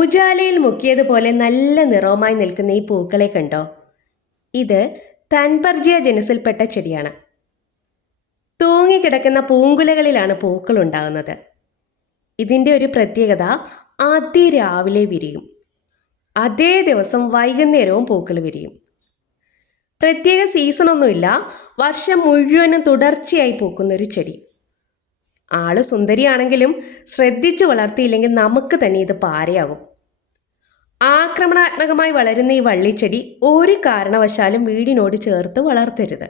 ഉജാലയിൽ മുക്കിയതുപോലെ നല്ല നിറവുമായി നിൽക്കുന്ന ഈ പൂക്കളെ കണ്ടോ? ഇത് തൻപർജിയ ജനസിൽപ്പെട്ട ചെടിയാണ്. തൂങ്ങിക്കിടക്കുന്ന പൂങ്കുലകളിലാണ് പൂക്കൾ ഉണ്ടാകുന്നത്. ഇതിന്റെ ഒരു പ്രത്യേകത അതിരാവിലെ വിരിയും. അതേ ദിവസം വൈകുന്നേരവും പൂക്കൾ വിരിയും. പ്രത്യേക സീസണൊന്നുമില്ല വർഷം മുഴുവനും തുടർച്ചയായി പൂക്കുന്ന ഒരു ചെടി. ആൾ സുന്ദരിയാണെങ്കിലും ശ്രദ്ധിച്ചു വളർത്തിയില്ലെങ്കിൽ നമുക്ക് തന്നെ ഇത് പാരയാകും. ആക്രമണാത്മകമായി വളരുന്ന ഈ വള്ളിച്ചെടി ഒരു കാരണവശാലും വീടിനോട് ചേർത്ത് വളർത്തരുത്.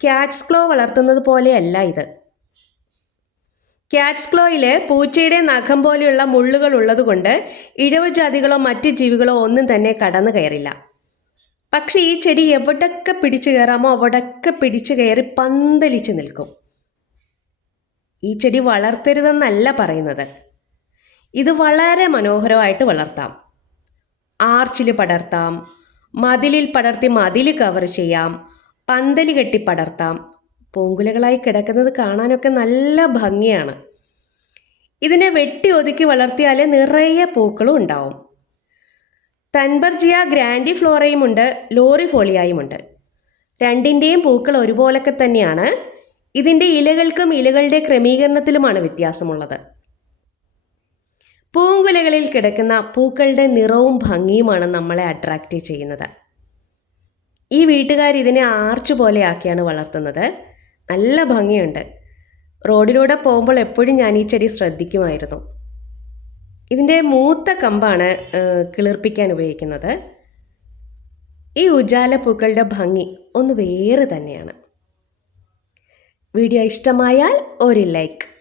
ക്യാറ്റ്സ് ക്ലോ വളർത്തുന്നത് പോലെയല്ല ഇത്. ക്യാറ്റ്സ് ക്ലോയിൽ പൂച്ചയുടെ നഖം പോലെയുള്ള മുള്ളുകൾ ഉള്ളതുകൊണ്ട് ഇഴവുജാതികളോ മറ്റ് ജീവികളോ ഒന്നും തന്നെ കടന്നു കയറില്ല. പക്ഷേ ഈ ചെടി എവിടൊക്കെ പിടിച്ചു കയറാമോ അവിടൊക്കെ പിടിച്ചു കയറി പന്തലിച്ച് നിൽക്കും. ഈ ചെടി വളർത്തരുതെന്നല്ല പറയുന്നത്. ഇത് വളരെ മനോഹരമായിട്ട് വളർത്താം. ആർച്ചിൽ പടർത്താം മതിലിൽ പടർത്തി മതിൽ കവർ ചെയ്യാം പന്തലി കെട്ടി പടർത്താം. പൂങ്കുലകളായി കിടക്കുന്നത് കാണാനൊക്കെ നല്ല ഭംഗിയാണ്. ഇതിനെ വെട്ടി ഒതുക്കി വളർത്തിയാൽ നിറയെ പൂക്കളും ഉണ്ടാവും. തൻബർജിയ ഗ്രാൻഡി ഫ്ലോറയുമുണ്ട് ലോറി ഫോളിയായുമുണ്ട് രണ്ടിന്റെയും പൂക്കൾ ഒരുപോലൊക്കെ തന്നെയാണ്. ഇതിന്റെ ഇലകൾക്കും ഇലകളുടെ ക്രമീകരണത്തിലുമാണ് വ്യത്യാസമുള്ളത്. പൂങ്കുലകളിൽ കിടക്കുന്ന പൂക്കളുടെ നിറവും ഭംഗിയുമാണ് നമ്മളെ അട്രാക്റ്റ് ചെയ്യുന്നത്. ഈ വീട്ടുകാർ ഇതിനെ ആർച്ച് പോലെയാക്കിയാണ് വളർത്തുന്നത്. നല്ല ഭംഗിയുണ്ട്. റോഡിലൂടെ പോകുമ്പോൾ എപ്പോഴും ഞാൻ ഈ ചെടി ശ്രദ്ധിക്കുമായിരുന്നു. ഇതിന്റെ മൂത്ത കമ്പാണ് കിളിർപ്പിക്കാൻ ഉപയോഗിക്കുന്നത്. ഈ ഉജാല പൂക്കളുടെ ഭംഗി ഒന്ന് വേറെ തന്നെയാണ്. വീഡിയോ ഇഷ്ടമായാൽ ഒരു ലൈക്ക്